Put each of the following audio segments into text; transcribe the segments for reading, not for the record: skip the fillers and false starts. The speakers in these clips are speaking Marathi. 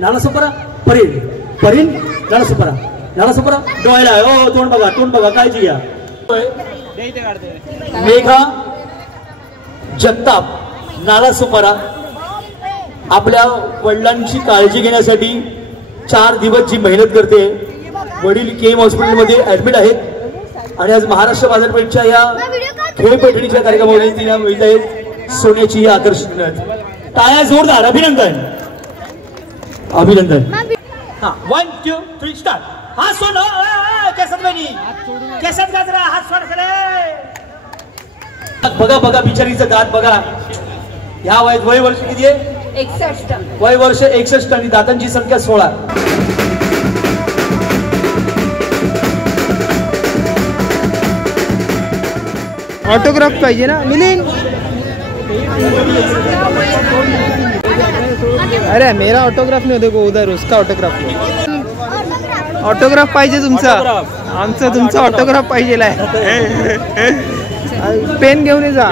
नालासोपारा परीन परीन नालासोपारा डोळ्याला हो तोंड बघा काळजी घ्या. मेघा जगताप नालासोपारा आपल्या वडिलांची काळजी घेण्यासाठी 4 दिवस जी मेहनत करते. वडील केम हॉस्पिटलमध्ये ऍडमिट आहेत आणि आज महाराष्ट्र बाजारपेठच्या या खेळ पैठणीच्या कार्यक्रमामध्ये तिला मिळत आहेत सोन्याची ही आकर्षण. टाळ्या जोरदार. अभिनंदन. हा 1 2 3 स्टार्ट. हात सोड केसात बनी केसात गाजरा हात सोड करे. बघा बिचारीचं दात बघा. ह्या वय वर्ष किती आहे? 61. वय वर्ष 61 आणि दातांची संख्या 16. ऑटोग्राफ पाहिजे ना मिलिंद? अरे मेरा ऑटोग्राफ नहीं, देखो उधर उसका ऑटोग्राफ. ऑटोग्राफ पाहिजे तुमचा? आमचा तुमचा ऑटोग्राफ पाहिजे. पेन घेऊन ये जा.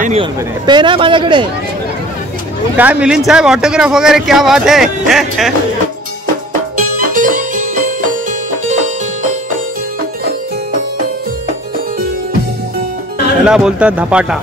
पेन आहे माझ्याकडे. काय मिलिंद साहेब ऑटोग्राफ वगैरे क्या बात है. त्याला बोलतात धपाटा.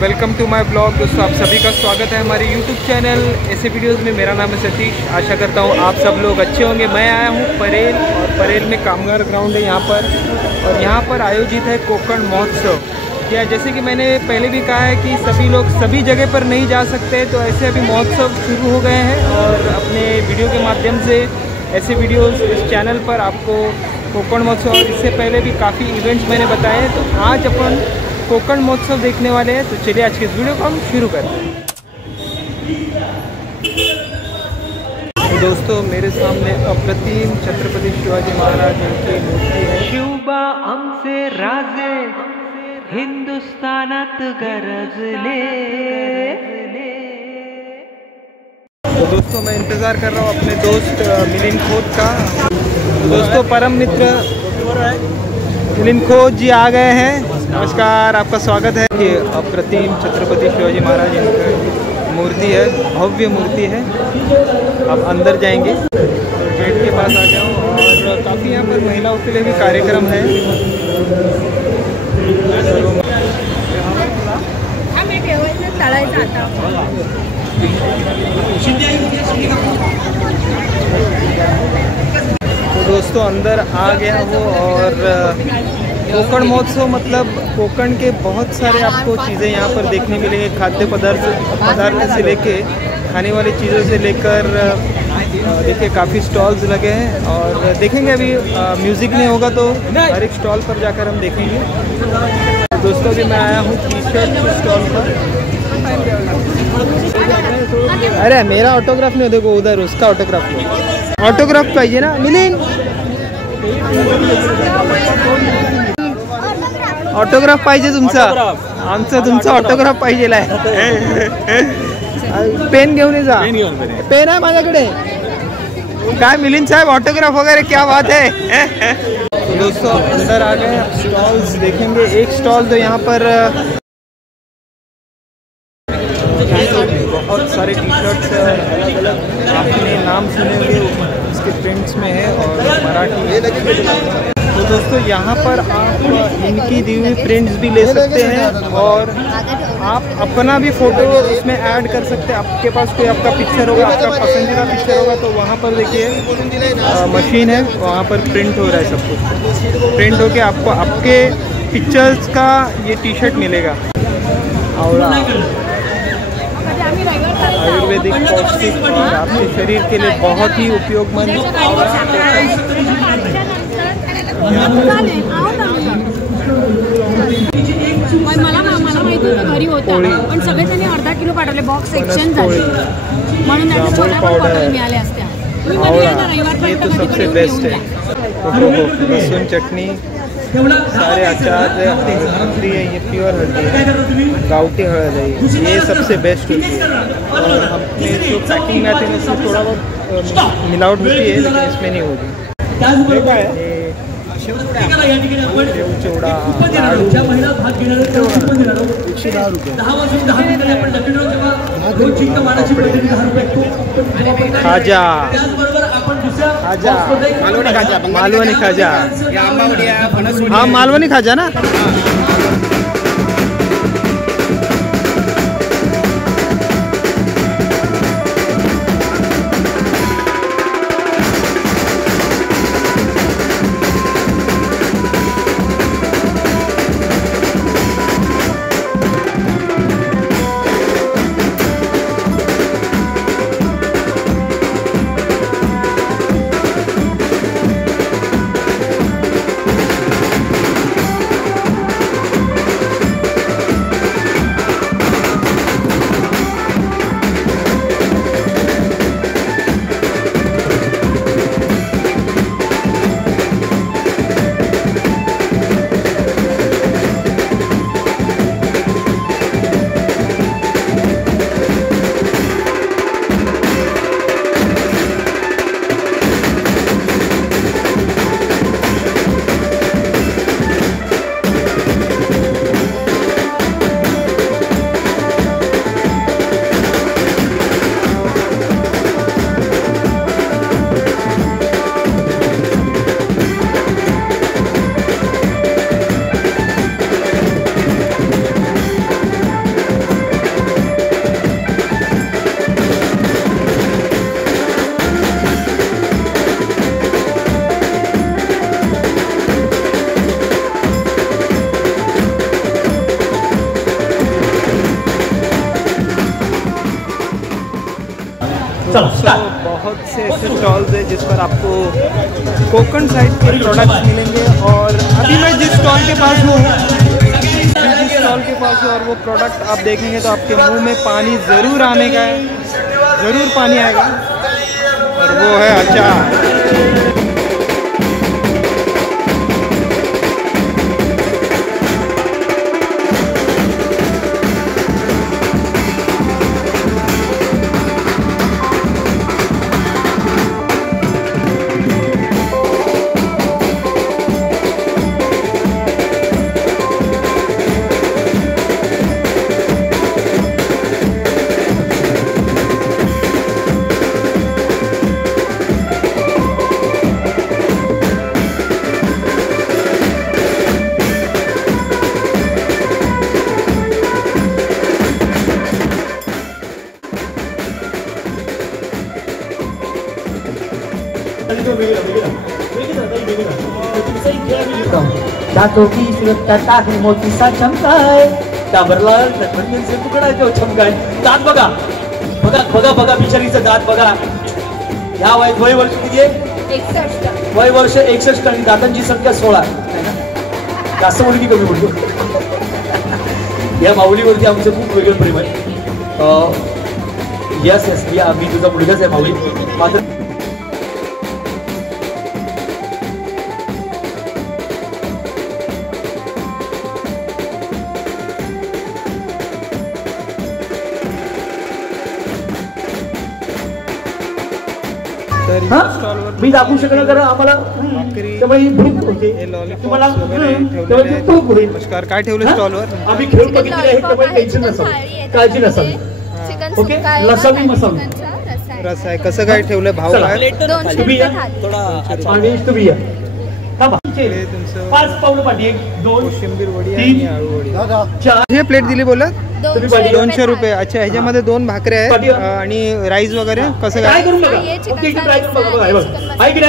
Welcome to my blog. दोस्तों आप सभी का स्वागत है हमारे यूट्यूब चैनल ऐसे वीडियोस में. मेरा नाम है सतीश. आशा करता हूँ आप सब लोग अच्छे होंगे. मैं आया हूँ परेल और परेल में कामगार ग्राउंड है यहाँ पर. और यहाँ पर आयोजित है कोकण महोत्सव. या जैसे कि मैंने पहले भी कहा है कि सभी लोग सभी जगह पर नहीं जा सकते, तो ऐसे अभी महोत्सव शुरू हो गए हैं और अपने वीडियो के माध्यम से ऐसे वीडियोस इस चैनल पर आपको कोकण महोत्सव और इससे पहले भी काफ़ी इवेंट्स मैंने बताए हैं. तो आज अपन कोकण महोत्सव देखने वाले हैं. तो चलिए आज के इस वीडियो को हम शुरू करते हैं. तो दोस्तों मेरे सामने अप्रतिम छत्रपति शिवाजी महाराज की मूर्ति है. शिवबा आमचे राजे हिंदुस्तानात गरजले. तो दोस्तों मैं इंतज़ार कर रहा हूँ अपने दोस्त मिलिंद खोत का. तो दोस्तों परम मित्र मिलिंद खोत जी आ गए हैं. नमस्कार, आपका स्वागत है. ये अप्रतिम छत्रपति शिवाजी महाराज की मूर्ति है, भव्य मूर्ति है. अब अंदर जाएंगे. गेट के पास आ गया हूँ और काफ़ी यहाँ पर महिलाओं के लिए भी कार्यक्रम है. तो दोस्तों अंदर आ गया वो. और कोकण महोत्सव मतलब कोकण के बहुत सारे आपको चीज़ें यहाँ पर देखने मिलेंगे. खाद्य पदार्थ से लेके खाने वाली चीज़ों से लेकर देखिए काफ़ी स्टॉल्स लगे हैं. और देखेंगे अभी म्यूज़िक नहीं होगा तो हर एक स्टॉल पर जाकर हम देखेंगे. दोस्तों अभी मैं आया हूँ टी-शर्ट स्टॉल पर. अरे मेरा ऑटोग्राफ नहीं, देखो उधर उसका ऑटोग्राफ. ऑटोग्राफ पाहिजे ना मिलिंद? ऑटोग्राफ पाहिजे तुमचा? आमचा तुमचा ऑटोग्राफ पाहिजे. पेन घेऊन ये जा. पेन आहे माझ्याकडे. काय मिलिंद साहेब ऑटोग्राफ वगैरह क्या बात है. तो दोस्तों अंदर आ गए. स्टॉल्स देखेंगे. एक स्टॉल तो यहाँ पर बहुत सारे टी-शर्ट्स अलग अलग आपने नाम सुने होंगे उसके प्रिंट्स में है और मराठी. तो दोस्तों यहाँ पर आप इनकी दी हुई प्रिंट्स भी ले सकते हैं और आप अपना भी फ़ोटो इसमें ऐड कर सकते हैं. आपके पास कोई आपका पिक्चर होगा, आपका पसंदीदा पिक्चर होगा, तो वहाँ पर देखिए मशीन है, वहाँ पर प्रिंट हो रहा है. सब कुछ प्रिंट होके आपको आपके पिक्चर्स का ये टी-शर्ट मिलेगा. और आयुर्वेदिक पौष्टिक और आपके शरीर के लिए बहुत ही उपयोगमंद. मला माहिती होतं घरी होता पण सगळे त्यांनी अर्धा किलो पाठवले. बॉक्स एक्सचेंज झाले म्हणून त्याच्या छोट्या पण बॉटल मिळाल्या असत्या. ये तो सबसे बेस्ट है. लहसुन चटनी, सारे अचार हल्दी है, ये प्योर हल्दी है, गावठी हळद है, ये सबसे बेस्ट होती है. और हमने जो पैकिंग में आते हैं उसमें थोड़ा बहुत मिलावट होती है लेकिन इसमें नहीं होगी. ये प्रत्येकाला या ठिकाणी आपण चिवडा, कुपन देणार आहोत. ज्या महिला भाग घेणार आहेत त्यांना कुपन देणार आहोत. 10 वाजून 10 मिनिटांनी आपण लकी ड्रॉ जेव्हा दोन चिंक मानाची पद्धती 10 रुपये खाजा. त्याचबरोबर आपण दुसऱ्या खाजा. बॉक्समध्ये मालवणी खाजा. हा मालवणी खाजा ना. बहुत से ऐसे स्टॉल्स हैं जिस पर आपको कोकण साइड के प्रोडक्ट्स मिलेंगे। और अभी मैं जिस स्टॉल के पास हूँ और वो प्रोडक्ट आप देखेंगे तो आपके मुंह में पानी ज़रूर आने का है, ज़रूर पानी आएगा। और वो है अचार। दातों की सुरक्षा है मोती सा चमकाए डाबरलाल नटबंधन से तुकडा जो चमकाए। दात बघा बघा बघा बघा बिचारीचं दात बघा। ह्या वय वर्ष किती आहे? 61 वय वर्ष 61 आणि दातांची संख्या 16 जास्त मुलगी कमी बोलतो। या माऊलीवरती आमचं खूप वेगळं प्रेम आहे। यस यस या मी तुझा मुलगाच आहे माऊली। मात्र मी दाखवू शकणार कारण आम्हाला त्यामुळे भूक होते तुम्हाला नमस्कार काय ठेवलं स्टॉलवर? आम्ही खेळ बघितले आहे त्यामुळे टेन्शन नसावं, काळजी नसावी। ओके लसावी मसाला रस आहे कसं काय ठेवलं? भाव काय? तुम्ही या आणि तुम्ही या थांबा। 5 पाऊल पाठी 1 2 कोशिंबीर वडी आणि आळू वडी 4 हे प्लेट दिली बोलत 200 रुपये। अच्छा ह्याच्यामध्ये 2 भाकऱ्या आहेत आणि राईस वगैरे कसं काय?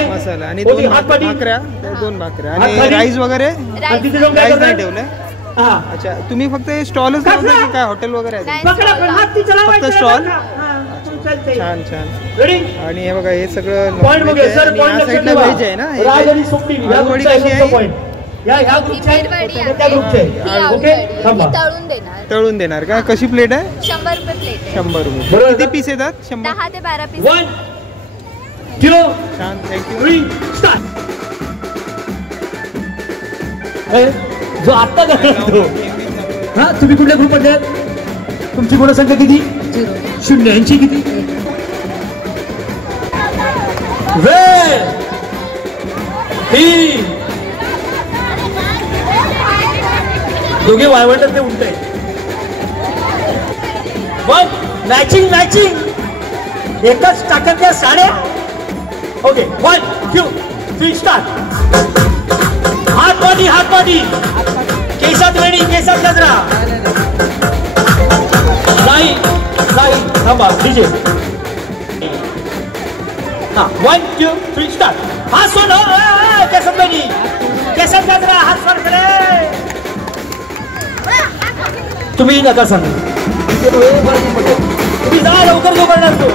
मसाला आणि 2 भाकऱ्या 2 भाकऱ्या आणि राईस वगैरे राईस नाही ठेवलंय। अच्छा तुम्ही फक्त स्टॉलच लावता की काय हॉटेल वगैरे आहे? फक्त स्टॉल। छान छान। आणि हे बघा हे सगळं या साईडला व्हेज आहे ना? आळूवडी कशी आहे? तळून देणार का? कशी प्लेट आहे? 100 रुपये प्लेट आहे। 100 रुपये। किती पीस येतात? 10 ते 12 पीस। 1 2 छान थँक्यू। 3 स्टार्ट। जो आता करतो हा तुम्ही कुठल्या ग्रुप मध्ये? तुमची गुणसंख्या किती? 0 यांची किती? वेळ 3 दोघे वाळवंटात ते उलट आहे. मग मॅचिंग एकच टाकत साड्या. Okay 1 2 3 start. हात पाठी केसात वेणी केसात गजरा. नाही थांबा डीजे. हा 1 2 3 स्टार्ट. हात सोड केसात वेणी केसात गजरा. हात सोड कडे. तुम्ही नका सांगू. तुम्ही जा लवकर जो करणार तो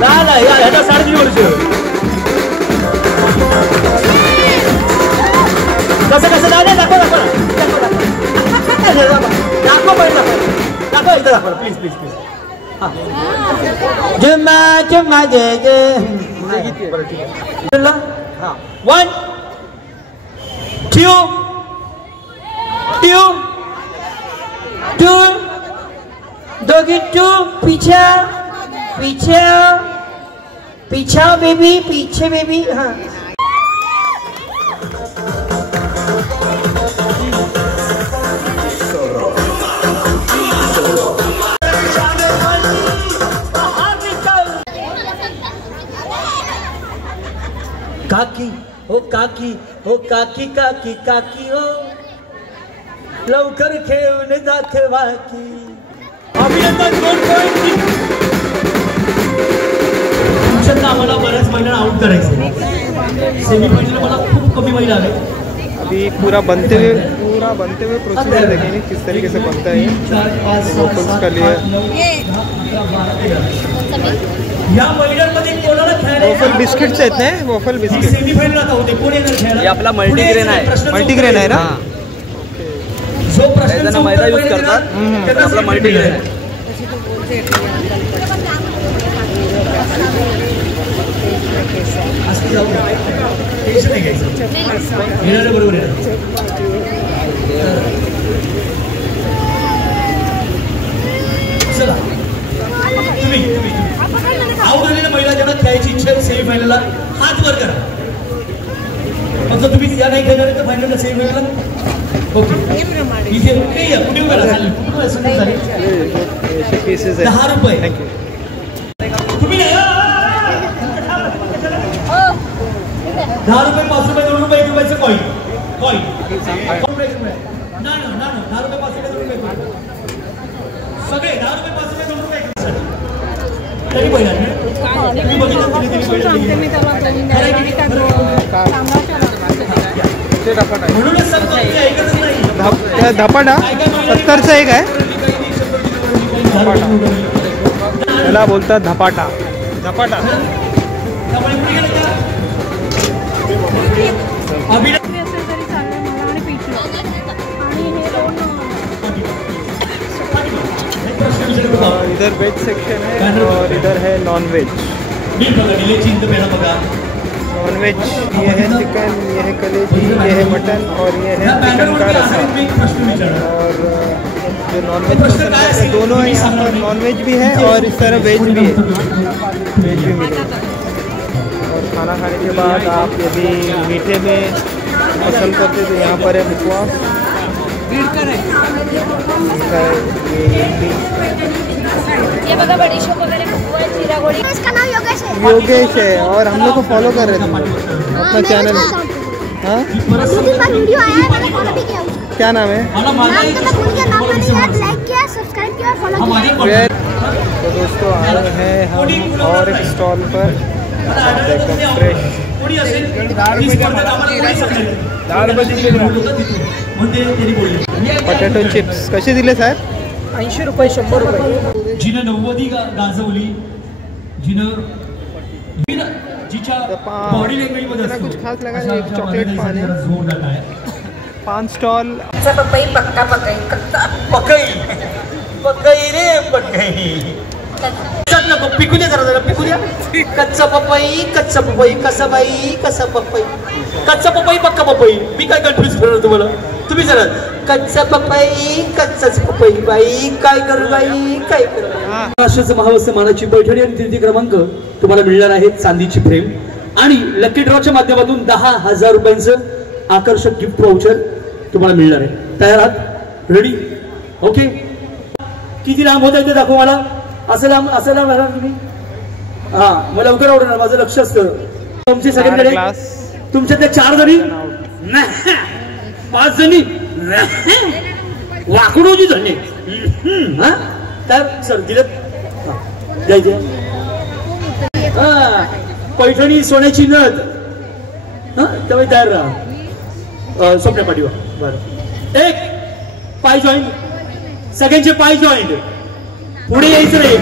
झाला. ह्याचा 3.5 वर्ष कसं दाखव इथं दाखव प्लीज जुम्मा जे 1 2 दोगी 2 पीछा बेबी पीछे बेबी. हाँ काकी हो लवकर खेळून दाखवा की. अभिनंदन 2 पॉइंट. तुमच्या आम्हाला बऱ्याच महिलांना आउट करायचं. सेमीफायनल मला खूप कमी महिला आले. अभी पूरा बनते हुए प्रोसीजर देखेंगे किस तरीके से बनता है वोकल्स का लिए. या महिलांमध्ये कोणाला खेळायला वॉफल बिस्किट्स आहेत ना. वॉफल बिस्किट सेमीफायनल आता होते. कोण येणार खेळायला. हे आपला मल्टीग्रेन आहे. मल्टीग्रेन आहे ना. जो प्रश्न मैदा यूज करतात आपला मल्टीग्रेन आहे. असं जाऊ टेन्शन नाही घ्यायचं. येणारे बरोबर आहे. चला तुम्ही आवडलेल्या महिला ज्यांना खेळायची इच्छा आहे सेमीफायनलला हात वर करा. फक्त तुम्ही या नाही खेळणार तर फायनलला सेमीफायनलला. ओके इथे कुठे उभं राहा. 10 रुपये. थँक्यू. तुम्ही 10 रुपये 5 रुपये 2 रुपये 1 रुपयाचं कॉईन. 10 रुपये 5 रुपये 2 रुपये सगळे 10 रुपये 5 रुपये 2 रुपये तरी पहिला म्हणूनच ऐकतच नाही. धपाटा 70चा एक आहे. त्याला बोलतात धपाटा. इधर वेज सेक्शन है और इधर है नॉन वेज. नॉन वेज ये है चिकन, ये है कलेजी, ये है मटन और ये है चिकन का रसा. और जो नॉन वेज पसंद है दोनों है यहाँ पर. नॉन वेज भी है और इस तरह वेज भी है. वेज भी मिलेगा. और खाना खाने के बाद आप यदि मीठे में पसंद करते तो यहाँ पर है मुखवास. ये बघा बडीशोप वगैरे जीरा गोळी. इसका नाम योगेश है और हम लोग को फॉलो कर रहे थे अपना चैनल. हाँ 2-3 बार वीडियो आया है, मैंने फॉलो भी किया उसको. क्या नाम है? नाम तो मैं भूल गया. नाम मैंने याद लाइक किया, सब्सक्राइब किया और फॉलो किया. तो दोस्तों आए हैं हम और एक स्टॉल पर. एकदम फ्रेश पटॅटो चिप्स कसे दिले साहेब? 80 रुपये 100 रुपये. जिनं 90 गाजवली, जिनं जिच्या बॉडी लँग्वेज मध्ये कुछ खास लगा नहीं. चॉकलेट पान है. पान स्टॉल. पपई पक्का पकाई कच्चा पकई रे पकई. पिकू द्या जरा पिकू द्या. कच्चा पपई कसा पपई कच्चा पपई पक्का पपई. मी काय कन्फ्युज करणार तुम्हाला. तुम्ही जरा कच्चा पपई कच्चाच पपई बाई काय करू बाई काय करू. महाराष्ट्राचं महावस्त्र मानाची पैठणी आणि तृतीय क्रमांक तुम्हाला मिळणार आहे. चांदीची फ्रेम आणि लकी ड्रॉच्या माध्यमातून 10,000 रुपयांचं आकर्षक गिफ्ट वाउचर तुम्हाला मिळणार आहे. तयार आहात? रेडी? ओके. किती लांब होत आहे ते दाखव मला. असं लांब राहणार तुम्ही? हा, मला लवकर आवडणार, माझं लक्ष असतं तुमची सगळ्यांकडे. तुमच्यातल्या 4 जणी, 5 जणी वाकडोजी झाले. हा, तर सर दिलं द्यायचे. हा, पैठणी सोन्याची नथ. हा, त्यामुळे तयार राहा. स्वप्न पाठीवा. बरं, एक पाय जॉईंट, सगळ्यांचे पाय जॉईंट. पुढे यायचं नाही.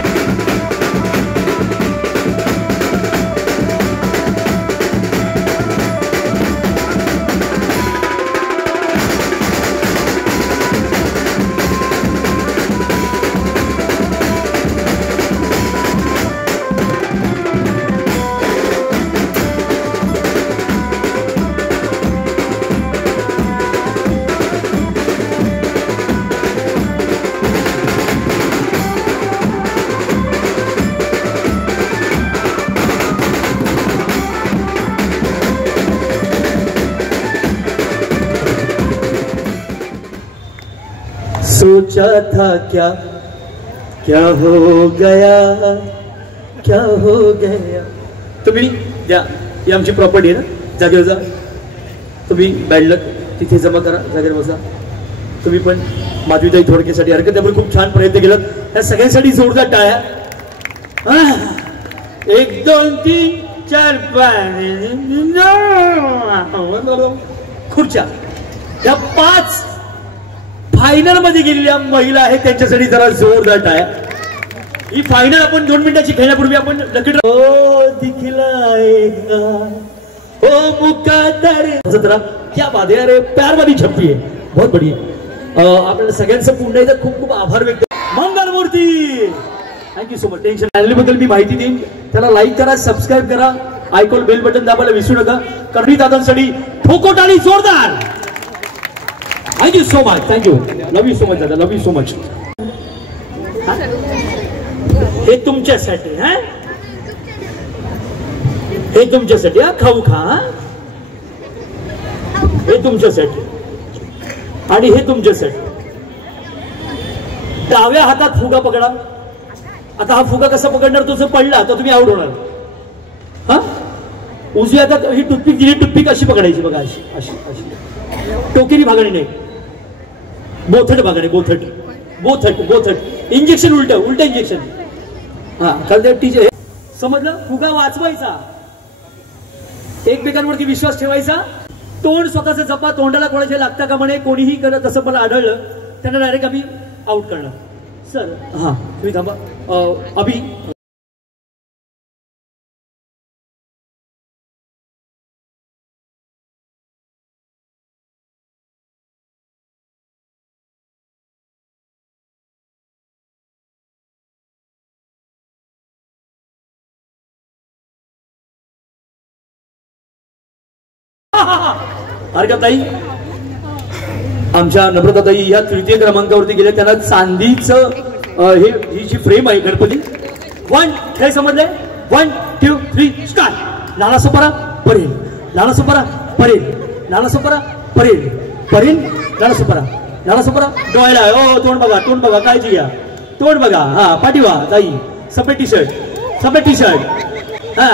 सोचा था क्या क्या हो गया, क्या हो गया. तुम्ही द्या, ही आमची प्रॉपर्टी आहे ना, जागेवर जा. तुम्ही बॅडलक तिथे जमा करा, जागेवर बसा. तुम्ही पण माधवीताई थोडक्यासाठी हरकत त्यामुळे खूप छान प्रयत्न केला. त्या सगळ्यांसाठी जोरदार टाळ्या. 1 2 3 4 5 खुर्च्या. या 5 फायनल मध्ये गेलेल्या महिला आहेत, त्यांच्यासाठी जरा जोरदार टाळ्या. ही फायनल आपण 2 मिनिटाची खेळण्यापूर्वी आपण लकीड दिखलाएगा ओ मुकादर. जरा क्या बात है, अरे प्यार वाली छप्पी आहे, बहुत बढिया. आपल्याला सगळ्यांचं पुन्हा एकदा खूप खूप आभार व्यक्त. Mangalmurti, thank you so much. Tension चॅनलबद्दल मी माहिती देईन, त्याला लाईक करा, सबस्क्राईब करा, आयकॉन बेल बटन दाबायला विसरू नका. कर्णी दादांसाठी ठोको टाळी जोरदार. Thank you so much. Thank you, love you so much दादा, लव यू सो मच. हे तुमच्यासाठी. हा, हे तुमच्यासाठी. हा, खाऊ खा. हे तुमच्यासाठी आणि हे तुमच्यासाठी. डाव्या हातात फुगा पकडा. आता हा फुगा कसा पकडणार, तो जर पडला तर तुम्ही आउट होणार. हा, उजव्या हातात ही टूथपिक दिली, टूथपिक अशी पकडायची बघा, अशी अशी अशी. टोकेरी भागणी नाही, बोथट भागणे, बोथट बोथट बोथट. इंजेक्शन उलट इंजेक्शन. हा, कारण त्या टीचर समजलं. फुगा वाचवायचा, एकमेकांवरती विश्वास ठेवायचा. तोंड स्वतःच जपा, तोंडाला कोणाच्या लागता का म्हणे. कोणीही करत असं मला आढळलं त्यांना डायरेक्ट आम्ही आउट करणार. सर हा, तुम्ही थांबा. अभि हरकत नाही. आमच्या नम्रताताई या 3य क्रमांकावरती गेल्या. त्यांना चांदीचं ही जी फ्रेम आहे गणपती. 1 हे समजलंय. 1 2 3 स्टार्ट. नालासोपारा परेल, नालासोपारा परेल, नालासोपारा परेल, परेल नालासोपारा, नालासोपारा. डोळ्याला हो, तोंड बघा, तोंड बघा, काळजी घ्या, तोंड बघा. हा, पाठीवा ताई. सफेद टी शर्ट, सफेद टी शर्ट. हा,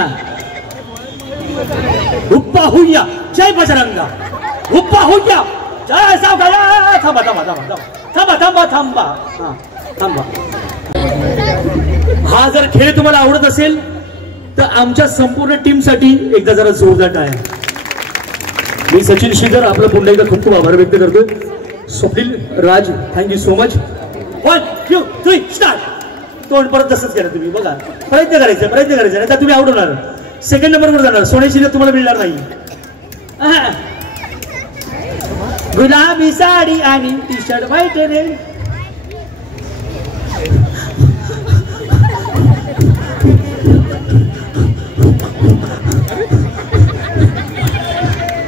हुप्पा हुय्या, जय बजरंगा. हुप्पा हुय्या, जय सावकारा. थांबा थांबा थांबा थांबा थांबा थांबा. हा, थांबा. हा जर खेळ तुम्हाला आवडत असेल तर आमच्या संपूर्ण टीमसाठी एकदा जरा जोरदार टाळ्या. मी सचिन श्रीधर आपलं पुन्हा एकदा खूप खूप आभार व्यक्त करतो. स्वप्नील राज, थँक्यू सो मच. 1 2 3 स्टार्ट. तोंड परत तसंच करा तुम्ही बघा. प्रयत्न करायचा, प्रयत्न करायचा, नाही तर तुम्ही आउट होणार. 2nd नंबरवर जाणार. सोन्याची नथ तुम्हाला मिळणार नाही. गुलाबी साडी आणि टी शर्ट व्हाईट रे.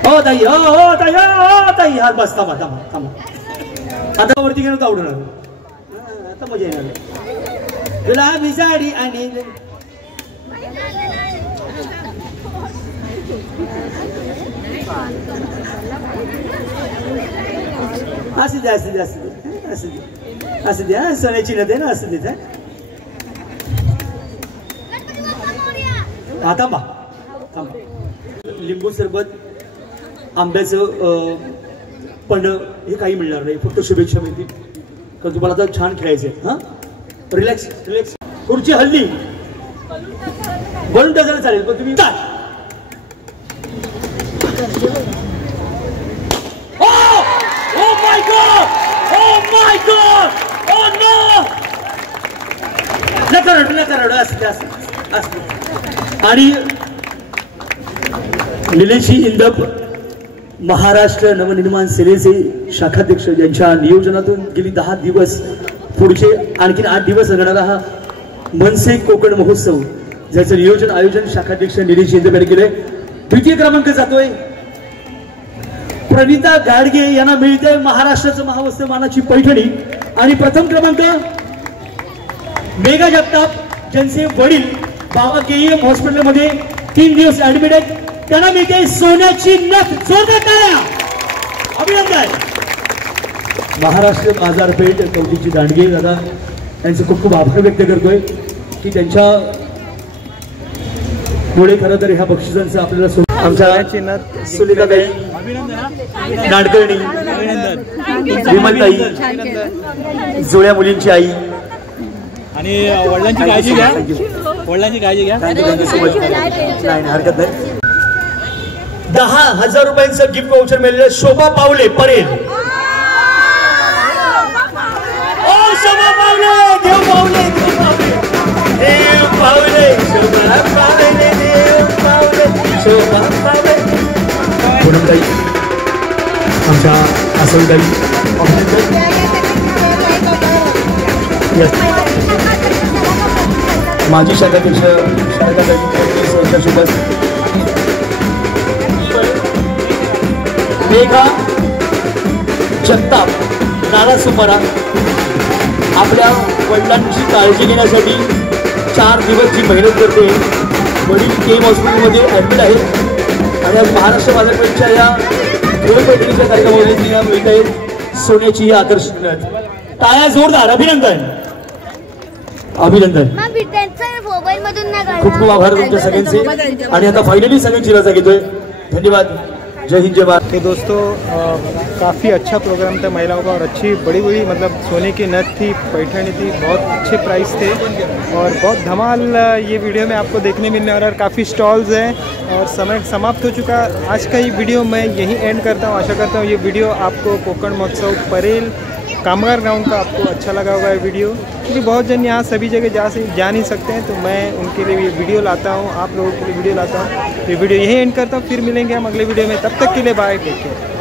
हो ताई, हो ताई, हो ताई. हात बस. थांबा थांबा थांबा. आता वरती गेलो तर आवडणार. आता मजा येणार. गुलाबी साडी आणि असू दे, असू दे, असू दे. असं द्या सोन्याची नदी ना असं देत हा थांबा लिंबू सरबत आंब्याचं पण हे काही मिळणार नाही फक्त शुभेच्छा मिळतील कारण तुम्हाला आता छान खेळायचंय हा रिलॅक्स रिलॅक्स खुर्ची हल्ली वरून टाकायला चालेल पण तुम्ही आणि निलेशी इंदप महाराष्ट्र नवनिर्माण सेनेचे शाखाध्यक्ष यांच्या नियोजनातून गेली 10 दिवस पुढचे आणखीन 8 दिवस रंगणारा हा मनसे कोकण महोत्सव ज्याचं नियोजन आयोजन शाखाध्यक्ष निलेश इंदप यांनी केलंय. द्वितीय क्रमांक जातोय प्रणिता गाडगे यांना मिळते महाराष्ट्राचं महावस्त्र मानाची पैठणी आणि प्रथम क्रमांक मेघा जगताप ज्यांचे वडील बाबा केईएम हॉस्पिटलमध्ये 3 दिवस ऍडमिट आहेत त्यांना मिळते सोन्याची नथ. जोरदार टाळ्या. अभिनंदन. महाराष्ट्र बाजारपेठ कवटीची दांडगे दादा यांचे खूप खूप आभार व्यक्त करतोय की त्यांच्या मुळे खरं तर ह्या बक्षिसांचं आपल्याला आमच्या सुनीताताई नाडकर्णी विमलताई जुळ्या मुलींची आई आणि वडिलांची काळजी घ्या वडिलांची काळजी घ्या. नाही हरकत नाही. 10,000 रुपयांचं गिफ्ट वाउचर मिळालेलं शोभा पावले परेल. ओ शोभा पावले देव पावले देव पावले शोभा पावले देव पावले शोभा पावले. पूनमताई आमच्या आसनताई माजी शाखाध्यक्ष शारदाताई मेघा जगताप नालासोपारा आपल्या वडिलांची काळजी घेण्यासाठी 4 दिवस जी मेहनत करते. वडील केम हॉस्पिटलमध्ये ॲडमिट आहेत आणि आज महाराष्ट्र बाजारपेठच्या या खेळ पैठणीच्या कार्यक्रमामध्ये तिला मिळत आहेत सोन्याची ही आकर्षक नथ. टाळ्या जोरदार. अभिनंदन अभिनंदन. खूप खूप आभार तुमच्या सगळ्यांचे. आणि आता फायनली सगळ्यांची रजा घेतोय. धन्यवाद. जय हिंद जय भारत. तो दोस्तों काफ़ी अच्छा प्रोग्राम था महिलाओं का और अच्छी बड़ी मतलब सोने की नथ थी पैठणी थी बहुत अच्छे प्राइस थे और बहुत धमाल ये वीडियो में आपको देखने मिलने वाला है. काफ़ी स्टॉल्स हैं और समय समाप्त हो चुका. आज का ये वीडियो मैं यहीं एंड करता हूँ. आशा करता हूँ ये वीडियो आपको कोकण महोत्सव परेल कामगार ग्राउंड का आपको अच्छा लगा होगा ये वीडियो क्योंकि बहुत जन यहाँ सभी जगह जा नहीं सकते हैं तो मैं उनके लिए ये वीडियो लाता हूँ आप लोगों के लिए वीडियो लाता हूँ. ये वीडियो यहीं एंड करता हूँ. फिर मिलेंगे हम अगले वीडियो में. तब तक के लिए बाय. Take care.